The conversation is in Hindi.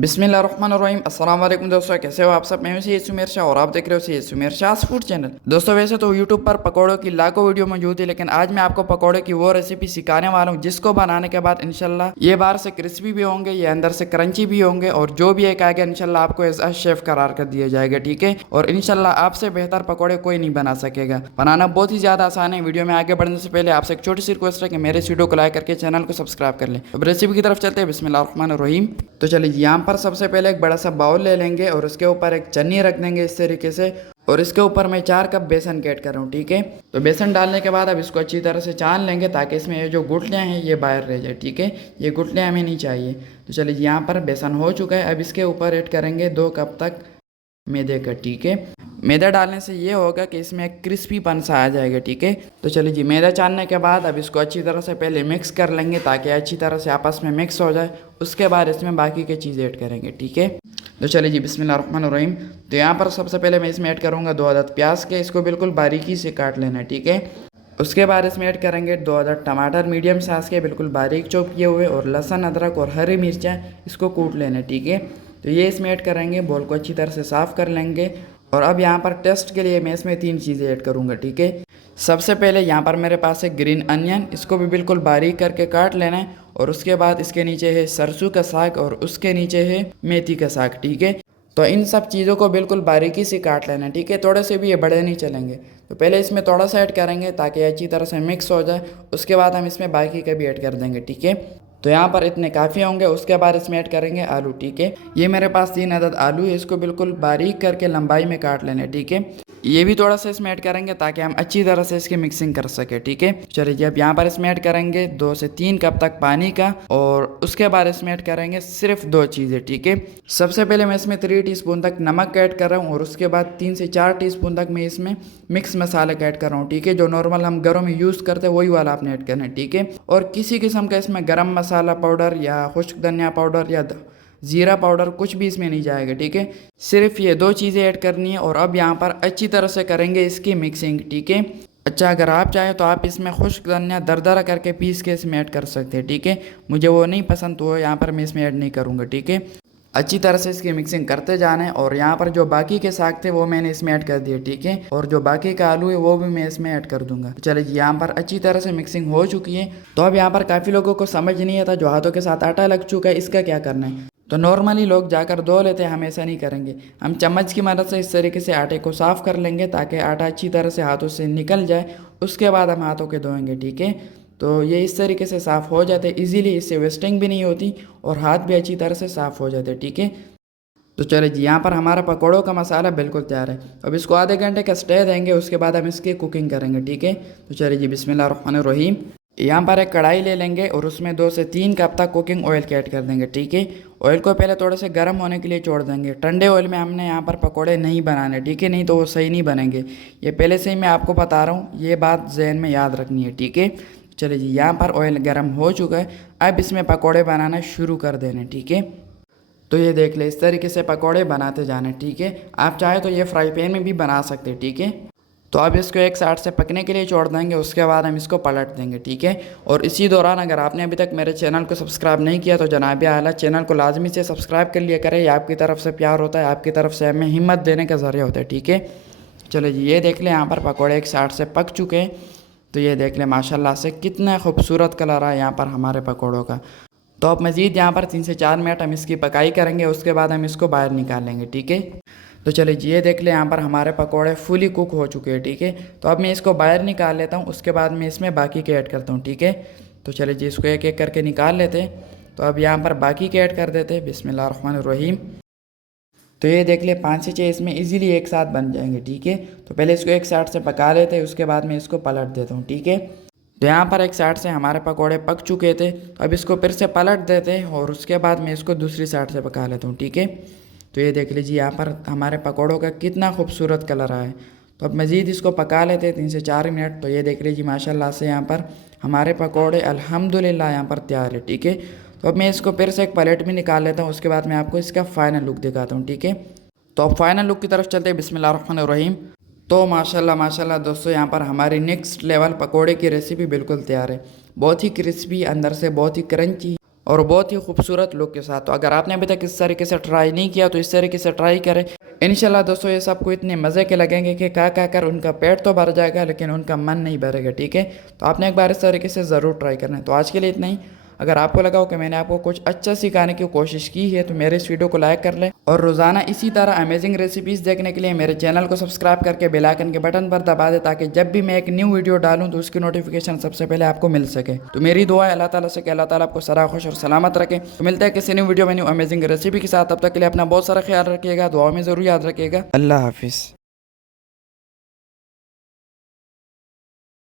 बिस्मिल्लाहिर्रहमानिर्रहीम। अस्सलाम वालेकुम दोस्तों, कैसे हो आप सब। मैं हूं सैयद सुमेर शाह और आप देख रहे हो सैयद सुमेर शाह फूड चैनल। दोस्तों वैसे तो यूट्यूब पर पकौड़ों की लाखों वीडियो मौजूद है, लेकिन आज मैं आपको पकौड़े की वो रेसिपी सिखाने वाला हूं जिसको बनाने के बाद इंशाल्लाह ये बाहर से क्रिस्पी भी होंगे, ये अंदर से क्रंची भी होंगे और जो भी एक आएगा इंशाल्लाह आपको एज अ शेफ करार कर दिया जाएगा, ठीक है। और इंशाल्लाह आपसे बेहतर पकौड़े कोई नहीं बना सकेगा। बनाना बहुत ही ज्यादा आसान है। वीडियो में आगे बढ़ने से पहले आपसे एक छोटी सी रिक्वेस्ट है कि मेरे इस वीडियो को लाइक करके चैनल को सब्सक्राइब कर लें। अब रेसिपी की तरफ चलते हैं। बिस्मिल्लाहिर्रहमानिर्रहीम। तो चलिए यहाँ पर सबसे पहले एक बड़ा सा बाउल ले लेंगे और उसके ऊपर एक चन्नी रख देंगे इस तरीके से, और इसके ऊपर मैं 4 कप बेसन ऐड कर रहा हूँ, ठीक है। तो बेसन डालने के बाद अब इसको अच्छी तरह से छान लेंगे ताकि इसमें ये जो गुठलियाँ हैं ये बाहर रह जाए, ठीक है। ये गुठलियाँ हमें नहीं चाहिए। तो चलिए यहाँ पर बेसन हो चुका है। अब इसके ऊपर ऐड करेंगे 2 कप तक मैदे का, ठीक है। मैदा डालने से ये होगा कि इसमें एक क्रिस्पीपन सा आ जाएगा, ठीक है। तो चलिए जी, मैदा छानने के बाद अब इसको अच्छी तरह से पहले मिक्स कर लेंगे ताकि अच्छी तरह से आपस में मिक्स हो जाए। उसके बाद इसमें बाकी की चीज़ें ऐड करेंगे, ठीक है। तो चलिए जी, बिस्मिल्लाहिर्रहमानिर्रहीम। तो यहाँ पर सबसे पहले मैं इसमें ऐड करूँगा 2 अदद प्याज के, इसको बिल्कुल बारीकी से काट लेना है, ठीक है। उसके बाद इसमें ऐड करेंगे 2 अदद टमाटर मीडियम साइज़ के, बिल्कुल बारीक चॉप किए हुए, और लहसुन अदरक और हरी मिर्चा इसको कूट लेना है, ठीक है। तो ये इसमें ऐड करेंगे। बोल को अच्छी तरह से साफ़ कर लेंगे। और अब यहाँ पर टेस्ट के लिए मैं इसमें 3 चीज़ें ऐड करूँगा, ठीक है। सबसे पहले यहाँ पर मेरे पास है ग्रीन अनियन, इसको भी बिल्कुल बारीक करके काट लेना है। और उसके बाद इसके नीचे है सरसों का साग और उसके नीचे है मेथी का साग, ठीक है। तो इन सब चीज़ों को बिल्कुल बारीकी से काट लेना है, ठीक है। थोड़े से भी ये बड़े नहीं चलेंगे। तो पहले इसमें थोड़ा सा ऐड करेंगे ताकि अच्छी तरह से मिक्स हो जाए। उसके बाद हम इसमें बाकी का भी ऐड कर देंगे, ठीक है। तो यहाँ पर इतने काफ़ी होंगे। उसके बाद इसमें ऐड करेंगे आलू, ठीक है। ये मेरे पास 3 अदद आलू है, इसको बिल्कुल बारीक करके लंबाई में काट लेने, ठीक है। ये भी थोड़ा सा इसमें ऐड करेंगे ताकि हम अच्छी तरह से इसकी मिक्सिंग कर सके, ठीक है। चलिए जी, अब यहाँ पर इसमें ऐड करेंगे 2 से 3 कप तक पानी का, और उसके बाद इसमें ऐड करेंगे सिर्फ 2 चीज़ें, ठीक है। सबसे पहले मैं इसमें 3 टीस्पून तक नमक ऐड कर रहा हूँ, और उसके बाद 3 से 4 टीस्पून तक मैं इसमें मिक्स मसाले का ऐड कर रहा हूँ, ठीक है। जो नॉर्मल हम घरों में यूज़ करते हैं वही वाला आपने ऐड करना है, ठीक है। और किसी किस्म का इसमें गरम मसाला पाउडर या खुश्क धनिया पाउडर या ज़ीरा पाउडर कुछ भी इसमें नहीं जाएगा, ठीक है। सिर्फ ये 2 चीज़ें ऐड करनी है। और अब यहाँ पर अच्छी तरह से करेंगे इसकी मिक्सिंग, ठीक है। अच्छा, अगर आप चाहें तो आप इसमें खुश्क धनिया दरदरा करके पीस के इसमें ऐड कर सकते हैं, ठीक है। मुझे वो नहीं पसंद तो यहाँ पर मैं इसमें ऐड नहीं करूँगा, ठीक है। अच्छी तरह से इसकी मिक्सिंग करते जाना है। और यहाँ पर जो बाकी के साग थे वो मैंने इसमें ऐड कर दिए, ठीक है। और जो बाकी का आलू है वो भी मैं इसमें ऐड कर दूंगा। चलिए, यहाँ पर अच्छी तरह से मिक्सिंग हो चुकी है। तो अब यहाँ पर काफ़ी लोगों को समझ नहीं आता, जो हाथों के साथ आटा लग चुका है इसका क्या करना है। तो नॉर्मली लोग जाकर धो लेते हैं, हम ऐसा नहीं करेंगे। हम चम्मच की मदद से इस तरीके से आटे को साफ़ कर लेंगे ताकि आटा अच्छी तरह से हाथों से निकल जाए। उसके बाद हम हाथों के धोएंगे, ठीक है। तो ये इस तरीके से साफ़ हो जाते हैं इजीली, इससे वेस्टिंग भी नहीं होती और हाथ भी अच्छी तरह से साफ़ हो जाते हैं, ठीक है। तो चलिए जी, यहाँ पर हमारा पकौड़ों का मसाला बिल्कुल तैयार है। अब इसको आधे घंटे का स्टे देंगे, उसके बाद हम इसकी कुकिंग करेंगे, ठीक है। तो चलिए जी, बिस्मिल्लाहिर्रहमानिर्रहीम। यहाँ पर एक कढ़ाई ले लेंगे और उसमें 2 से 3 कप तक कुकिंग ऑयल ऐड कर देंगे, ठीक है। ऑयल को पहले थोड़े से गर्म होने के लिए छोड़ देंगे। ठंडे ऑयल में हमने यहाँ पर पकौड़े नहीं बनाने, ठीक है, नहीं तो वो सही नहीं बनेंगे। ये पहले से ही मैं आपको बता रहा हूँ, ये बात जहन में याद रखनी है, ठीक है। चलिए जी, यहाँ पर ऑयल गर्म हो चुका है। अब इसमें पकौड़े बनाना शुरू कर देने, ठीक है। तो ये देख ले, इस तरीके से पकौड़े बनाते जाने, ठीक है। आप चाहे तो ये फ्राई पैन में भी बना सकते हैं, ठीक है। तो अब इसको एक साइड से पकने के लिए छोड़ देंगे, उसके बाद हम इसको पलट देंगे, ठीक है। और इसी दौरान अगर आपने अभी तक मेरे चैनल को सब्सक्राइब नहीं किया तो जनाब आला चैनल को लाजमी से सब्सक्राइब कर लिया करें। ये आपकी तरफ से प्यार होता है, आपकी तरफ से हमें हिम्मत देने का ज़रिया होता है, ठीक है। चलो जी, ये देख लें, यहाँ पर पकौड़े एक साइड से पक चुके हैं। तो ये देख लें, माशाल्लाह से कितना खूबसूरत कलर है यहाँ पर हमारे पकौड़ों का। तो अब मज़ीद यहाँ पर 3 से 4 मिनट हम इसकी पकाई करेंगे, उसके बाद हम इसको बाहर निकालेंगे, ठीक है। तो चलिए जी, ये देख लें, यहाँ पर हमारे पकोड़े फुली कुक हो चुके हैं, ठीक है। तो अब मैं इसको बाहर निकाल लेता हूँ, उसके बाद मैं इसमें बाकी के ऐड करता हूँ, ठीक है। तो चलिए जी, इसको एक एक करके निकाल लेते हैं। तो अब यहाँ पर बाकी के ऐड कर देते हैं। बिस्मिल्लाहिर्रहमानिर्रहीम। तो ये देख ले, 5 से 6 इसमें इजीली एक साथ बन जाएंगे, ठीक है। तो पहले इसको एक साइड से पका लेते हैं, उसके बाद मैं इसको पलट देता हूँ, ठीक है। तो यहाँ पर एक साइड से हमारे पकोड़े पक चुके थे, तो अब इसको फिर से पलट देते हैं और उसके बाद मैं इसको दूसरी साइड से पका लेता हूँ, ठीक है। तो ये देख लीजिए, यहाँ पर हमारे पकोड़ों का कितना खूबसूरत कलर आया है। तो अब मज़ीद इसको पका लेते हैं 3 से 4 मिनट। तो ये देख लीजिए, माशाल्लाह से यहाँ पर हमारे पकोड़े अल्हम्दुलिल्लाह यहाँ पर तैयार है, ठीक है। तो अब मैं इसको फिर से एक प्लेट में निकाल लेता हूँ, उसके बाद मैं आपको इसका फ़ाइनल लुक दिखाता हूँ, ठीक है। तो अब फाइनल लुक की तरफ चलते हैं। बिस्मिल्लाहिर्रहमानिर्रहीम। तो माशाल्लाह माशाल्लाह दोस्तों, यहाँ पर हमारी नेक्स्ट लेवल पकोड़े की रेसिपी बिल्कुल तैयार है। बहुत ही क्रिस्पी, अंदर से बहुत ही क्रंची और बहुत ही खूबसूरत लुक के साथ। तो अगर आपने अभी तक इस तरीके से ट्राई नहीं किया तो इस तरीके से ट्राई करें। इंशाल्लाह दोस्तों ये सबको इतने मज़े के लगेंगे कि खा कर उनका पेट तो भर जाएगा लेकिन उनका मन नहीं भरेगा। ठीक है, तो आपने एक बार इस तरीके से ज़रूर ट्राई करना है। तो आज के लिए इतना ही। अगर आपको लगा हो कि मैंने आपको कुछ अच्छा सिखाने की कोशिश की है तो मेरे इस वीडियो को लाइक कर लें और रोज़ाना इसी तरह अमेजिंग रेसिपीज़ देखने के लिए मेरे चैनल को सब्सक्राइब करके बेल आइकन के बटन पर दबा दें ताकि जब भी मैं एक न्यू वीडियो डालूं तो उसकी नोटिफिकेशन सबसे पहले आपको मिल सके। तो मेरी दुआ है अल्लाह ताला से कि अल्लाह ताला आपको सदा खुश और सलामत रखे। तो मिलता है किसी न्यू वीडियो में न्यू अमेजिंग रेसिपी के साथ। तब तक के लिए अपना बहुत सारा ख्याल रखिएगा, दुआ में ज़रूर याद रखिएगा। अल्लाह हाफिज़।